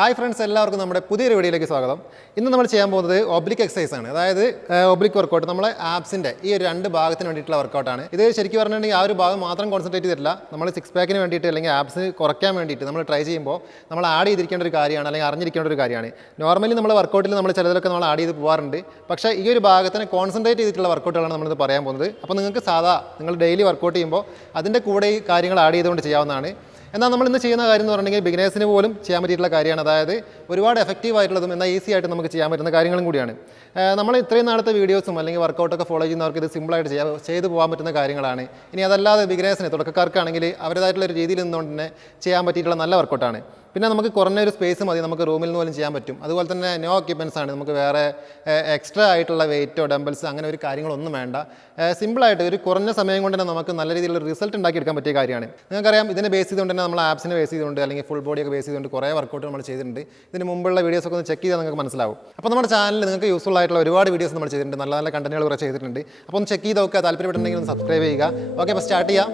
Hi friends, എല്ലാവർക്കും നമ്മുടെ പുതിയൊരു വീഡിയോയിലേക്ക് സ്വാഗതം. ഇന്ന് നമ്മൾ ചെയ്യാൻ പോകുന്നത് ഒബ്ലിക് എക്സസൈസ് ആണ്. അതായത് ഒബ്ലിക് വർക്കൗട്ട് നമ്മളെ ആപ്സിൻ്റെ ഈ ഒരു രണ്ട് ഭാഗത്തിന് വേണ്ടിയിട്ടുള്ള വർക്കൗട്ടാണ്. ഇത് ശരിക്കും പറഞ്ഞിട്ടുണ്ടെങ്കിൽ ആ ഒരു ഭാഗം മാത്രം കോൺസെൻട്രേറ്റ് ചെയ്തിട്ടില്ല. നമ്മൾ സിക്സ് പാക്കിന് വേണ്ടിയിട്ട് അല്ലെങ്കിൽ ആപ്സ് കുറയ്ക്കാൻ വേണ്ടിയിട്ട് നമ്മൾ ട്രൈ ചെയ്യുമ്പോൾ നമ്മൾ ആഡ് ചെയ്തിരിക്കേണ്ട ഒരു കാര്യമാണ്, അല്ലെങ്കിൽ അറിഞ്ഞിരിക്കേണ്ട ഒരു കാര്യമാണ്. നോർമലി നമ്മൾ വർക്കൗട്ടിൽ നമ്മൾ ചിലതൊക്കെ നമ്മൾ ആഡ് ചെയ്ത് പോകാറുണ്ട്. പക്ഷേ ഈ ഒരു ഭാഗത്തിന് കോൺസെൻട്രേറ്റ് ചെയ്തിട്ടുള്ള വർക്കൗട്ടുകളാണ് നമ്മളിത് പറയാൻ പോകുന്നത്. അപ്പോൾ നിങ്ങൾക്ക് നിങ്ങൾ ഡെയിലി വർക്കൗട്ട് ചെയ്യുമ്പോൾ അതിൻ്റെ കൂടെ ഈ കാര്യങ്ങൾ ആഡ് ചെയ്തുകൊണ്ട് ചെയ്യാവുന്നതാണ്. എന്നാൽ നമ്മൾ ഇന്ന് ചെയ്യുന്ന കാര്യം എന്ന് പറഞ്ഞിട്ടുണ്ടെങ്കിൽ ബിഗിനേഴ്സിന് പോലും ചെയ്യാൻ പറ്റിയിട്ടുള്ള കാര്യമാണ്. അതായത് ഒരുപാട് എഫക്റ്റീവ് ആയിട്ടുള്ളതും എന്നാൽ ഈസി ആയിട്ട് നമുക്ക് ചെയ്യാൻ പറ്റുന്ന കാര്യങ്ങളും കൂടിയാണ്. നമ്മൾ ഇത്രയും നാളത്തെ വീഡിയോസും അല്ലെങ്കിൽ വർക്കൗട്ടൊക്കെ ഫോളോ ചെയ്യുന്നവർക്ക് ഇത് സിമ്പിളായിട്ട് ചെയ്ത് പോകാൻ പറ്റുന്ന കാര്യങ്ങളാണ്. ഇനി അതല്ലാതെ ബിഗിനേഴ്സിന് തുടക്കക്കാർക്കാണെങ്കിൽ അവരുടേതായിട്ടുള്ള ഒരു രീതിയിൽ നിന്നുകൊണ്ട് തന്നെ ചെയ്യാൻ പറ്റിയിട്ടുള്ള നല്ല വർക്കൗട്ടാണ്. പിന്നെ നമുക്ക് കുറഞ്ഞൊരു സ്പേസ് മതി, നമുക്ക് റൂമിൽ നിന്ന് പോലും ചെയ്യാൻ പറ്റും. അതുപോലെ തന്നെ നോ എക്യുപ്മെൻറ്റ്സ് ആണ്, നമുക്ക് വേറെ എക്സ്ട്രാ ആയിട്ടുള്ള വെയിറ്റോ ഡംബിൾസ് അങ്ങനെ ഒരു കാര്യങ്ങളൊന്നും വേണ്ട. സിമ്പിളായിട്ട് ഒരു കുറഞ്ഞ സമയം കൊണ്ട് തന്നെ നമുക്ക് നല്ല രീതിയിലുള്ള റിസൾട്ട് ഉണ്ടാക്കിയെടുക്കാൻ പറ്റിയ കാര്യമാണ്. നിങ്ങൾക്കറിയാം, ഇതിനെ ബേസ് ചെയ്തുകൊണ്ട് തന്നെ നമ്മൾ ആപ്സിനെ ബേസ് ചെയ്തുകൊണ്ട് അല്ലെങ്കിൽ ഫുൾ ബോഡിയൊക്കെ ബേസ് ചെയ്തുകൊണ്ട് കുറേ വർക്കൗട്ട് നമ്മൾ ചെയ്തിട്ടുണ്ട്. ഇതിന് മുമ്പുള്ള വീഡിയോസൊക്കെ ഒന്ന് ചെക്ക് ചെയ്താൽ നിങ്ങൾക്ക് മനസ്സിലാവും. അപ്പോൾ നമ്മുടെ ചാനലിൽ നിങ്ങൾക്ക് യൂസ്ഫുൾ ആയിട്ടുള്ള ഒരുപാട് വീഡിയോസ് നമ്മൾ ചെയ്തിട്ടുണ്ട്, നല്ല നല്ല കണ്ടന്റുകൾ കുറേ ചെയ്തിട്ടുണ്ട്. അപ്പോൾ ഒന്ന് ചെക്ക് ചെയ്ത് നോക്കുക, താല്പര്യപ്പെട്ടുണ്ടെങ്കിൽ ഒന്ന് സബ്സ്ക്രൈബ് ചെയ്യുക. ഓക്കെ, അപ്പോൾ സ്റ്റാർട്ട് ചെയ്യാം.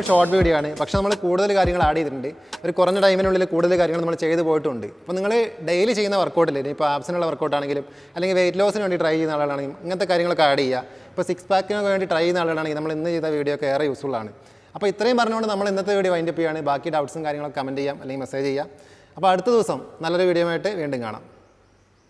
ഒരു ഷോർട്ട് വീഡിയോ ആണ്, പക്ഷേ നമ്മൾ കൂടുതൽ കാര്യങ്ങൾ ആഡ് ചെയ്തിട്ടുണ്ട്. ഒരു കുറഞ്ഞ ടൈമിനുള്ളിൽ കൂടുതൽ കാര്യങ്ങൾ നമ്മൾ ചെയ്ത് പോയിട്ടുണ്ട്. അപ്പോൾ നിങ്ങൾ ഡെയിലി ചെയ്യുന്ന വർക്കൗട്ടിൽ ഇപ്പോൾ ആപ്സിനുള്ള വർക്കൗട്ട് ആണെങ്കിലും അല്ലെങ്കിൽ വെയിറ്റ് ലോസിന് വേണ്ടി ട്രൈ ചെയ്യുന്ന ആളാണെങ്കിലും ഇങ്ങനത്തെ കാര്യങ്ങളൊക്കെ ആഡ് ചെയ്യുക. ഇപ്പോൾ സിക്സ് പാക്കിനൊക്കെ വേണ്ടി ട്രൈ ചെയ്യുന്ന ആളാണെങ്കിൽ നമ്മൾ ഇന്ന് ചെയ്ത വീഡിയോ ഒക്കെ ഏറെ യൂസ്ഫുൾ ആണ്. അപ്പോൾ ഇത്രയും പറഞ്ഞുകൊണ്ട് നമ്മൾ ഇന്നത്തെ വീഡിയോ വൈൻഡപ്പ് ചെയ്യുകയാണ്. ബാക്കി ഡൗട്ട്സും കാര്യങ്ങളൊക്കെ കമൻറ്റ് ചെയ്യാം അല്ലെങ്കിൽ മെസ്സേജ് ചെയ്യാം. അപ്പോൾ അടുത്ത ദിവസം നല്ലൊരു വീഡിയോ ആയിട്ട് വീണ്ടും കാണാം.